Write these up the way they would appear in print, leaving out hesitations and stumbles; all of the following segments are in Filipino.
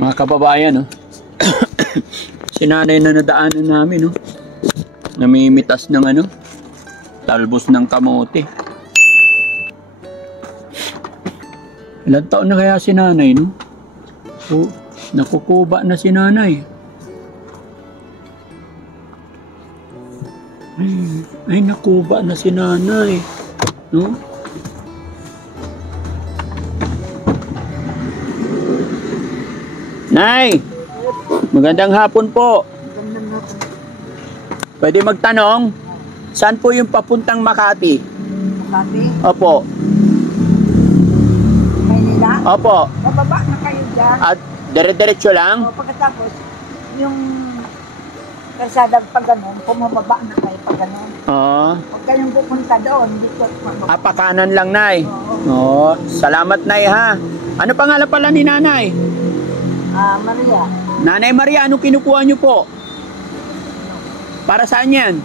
Mga kababayan, no? Si nanay na nadaanan namin, no? Namimitas ng ano? Talbos ng kamote. Ilang taon na kaya si nanay, no? So, nakukuba na si nanay. Ay, nakuba na si nanay. No? Nay! Magandang hapon po. Pwede magtanong, saan po yung papuntang Makati? Makati? Opo. Maynila? Opo. Bababa na kayo dyan. At dire-diretso lang? O, pagkatapos, yung kalsadang pag ganun, pumababa na kayo pag ganun. Oo. Huwag kayong pupunta doon, dito mababa. Pakanan lang, Nay. Oo. Oo. Salamat, Nay, ha? Ano pangalan pala ni Nanay? Maria. Nanay Maria, anong kinukuha niyo po? Para saan yan?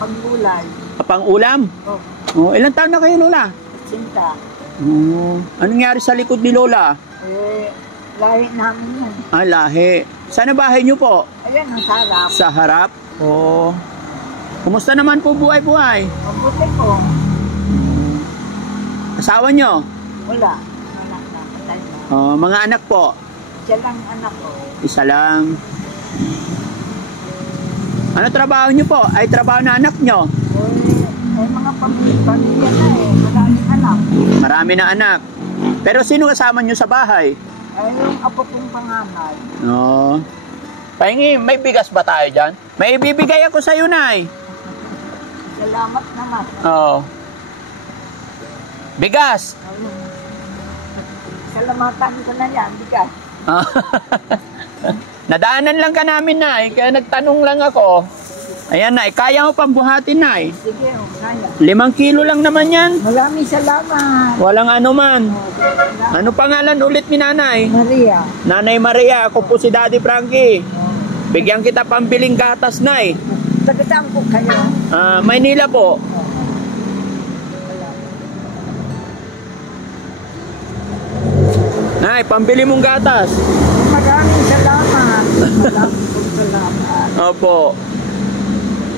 Panggulay. Pang-ulam? O, Ilang taon na kayo, Lola? sinta. Anong nangyari sa likod ni Lola? Lahi namin yan. Lahi. Saan na bahay niyo po? Ayan, ang sarap. Sa harap? Oo. Kumusta naman po buhay-buhay? Mabuti ko. Asawa niyo? Wala. Wala na. Patay na. Mga anak po? Siya lang anak ko. Isa lang. Ano trabaho niyo po? Ay trabaho na anak niyo? Ay mga pamilya na eh. Maraming anak. Marami na anak. Pero sino kasama niyo sa bahay? Ay yung apo kong panganay. No. Pahingi, may bigas ba tayo dyan? May ibibigay ako sa iyo, Nay. Salamat naman. Oo. Bigas. Ayun. Salamatan ko na yan, bigas. Nadaanan lang ka namin, Nay. Kaya nagtanong lang ako. Ayan, Nay. Kaya mo pambuhatin, Nay. Sige, kaya. 5 kilo lang naman yan. Maraming salamat. Walang ano man. Salamat. Ano pangalan ulit ni Nanay? Maria. Nanay Maria. Ako po si Daddy Frankie. Bigyan kita pambiling gatas, Nay. Tagatang po kayo. Maynila po. Nay, pambili mong gatas. Maraming salamat. Maraming salamat. Opo.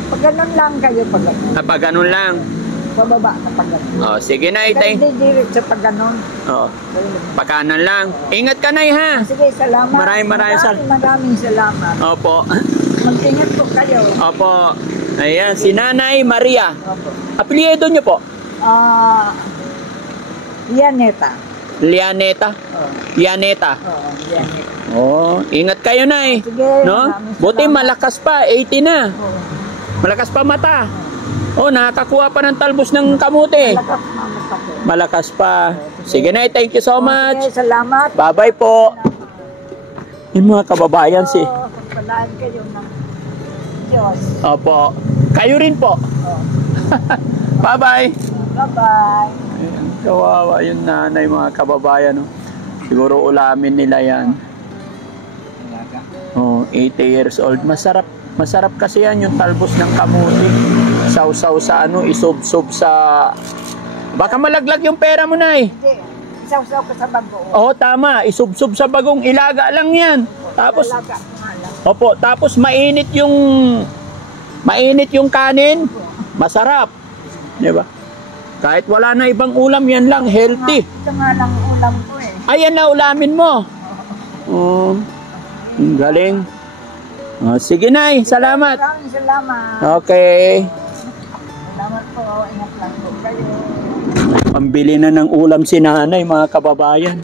Pag ganun lang kayo, pag ganun. Pag ganun lang. Pababa na pag ganun. Sige, Nay. Kaya hindi direct sa pag ganun. Pakanan lang. Ingat ka, Nay, ha? Sige, salamat. Maraming salamat. Opo. Mag-ingat po kayo. Opo. Ayan, si Nanay Maria. Opo. Apelyido niyo po? Lianeta. Lianeta? Lianeta. Lianeta. Ingat kayo, Nay. Sige, No? Buti malakas pa, 80 na. Malakas pa mata. Nakakakuha pa ng talbos ng kamote. Malakas pa. Sige, Nay, thank you so much. Sige, salamat. Bye-bye po. Yung mga kababayan Pagpalaan kayo ng Diyos. Opo. Kayo rin po. Bye-bye. Bye-bye. Ayan, kawawa yung nanay, mga kababayan. Siguro ulamin nila yan. 80 years old. Masarap kasi yan yung talbos ng kamuti. Sausaw sa isubsob sa... Baka malaglag yung pera mo, Nay. Hindi. Isaw-saw ko sa bago. Tama. Isubsob sa bagong. Ilaga lang yan. Tapos... Ilaga ko nga lang. Opo. Tapos mainit yung kanin. Masarap. Diba? Kahit wala na ibang ulam, yan lang. Healthy. Ito nga lang ulam ko eh. Ayan na, ulamin mo. Galing. Sige, Nay. Salamat. Maraming salamat. Okay. Salamat po. Ingat lang po kayo. Pambili na ng ulam si Nanay, mga kababayan.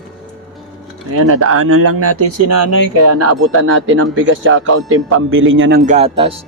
Ayan, nadaanan lang natin si Nanay. Kaya naabutan natin ang bigas tsaka kaunting pambili niya ng gatas.